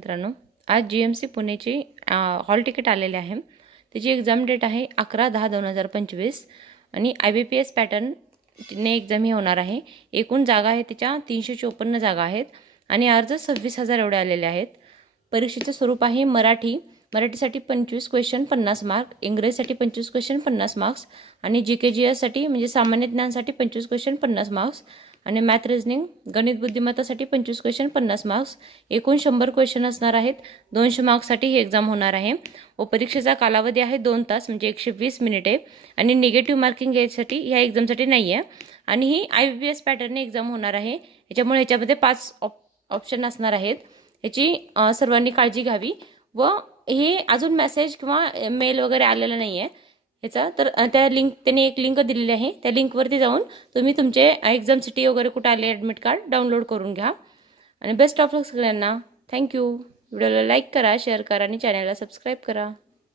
मित्रांनो, आज GMC पुणेची hall ticket आलेले आहे। त्याची एक्झाम डेट आहे 11/10/2025 आणि IBPS पॅटर्न ने एक्झाम ही होणार आहे। एकूण जागा आहे त्याच्या 354 जागा आहेत आणि अर्ज 26,000 एवढे आलेले आहेत। परीक्षेचे स्वरूप आहे मराठीसाठी 25 क्वेश्चन 50 मार्क, इंग्रजीसाठी 25 क्वेश्चन 50 मार्क्स आणि GK साठी म्हणजे सामान्य ज्ञानसाठी 25 क्वेश्चन 50 मार्क्स आणि मॅथ रिजनिंग गणित बुद्धिमत्तासाठी 25 क्वेश्चन 50 मार्क्स। एकूण 100 क्वेश्चन असणार आहेत। 200 मार्क्ससाठी ही एक्झाम होणार आहे व परीक्षेचा कालावधी आहे 2 तास म्हणजे 120 मिनिटे आणि निगेटिव्ह मार्किंग यासाठी ह्या एक्झामसाठी नाही आहे आणि ही IBPS पॅटर्नने एक्झाम होणार आहे। याच्यामुळे याच्यामध्ये 5 ऑप्शन असणार आहेत। याची सर्वांनी काळजी घ्यावी व हे अजून मेसेज किंवा मेल वगैरे आलेला नाही आहे याचा, तर त्या त्यांनी एक लिंक दिलेली आहे, त्या लिंकवरती जाऊन तुम्ही तुमचे एक्झाम सिटी वगैरे कुठे आले ॲडमिट कार्ड डाउनलोड करून घ्या आणि बेस्ट ऑफ लक सगळ्यांना। थँक्यू। व्हिडिओला लाईक करा, शेअर करा आणि चॅनलला सबस्क्राईब करा।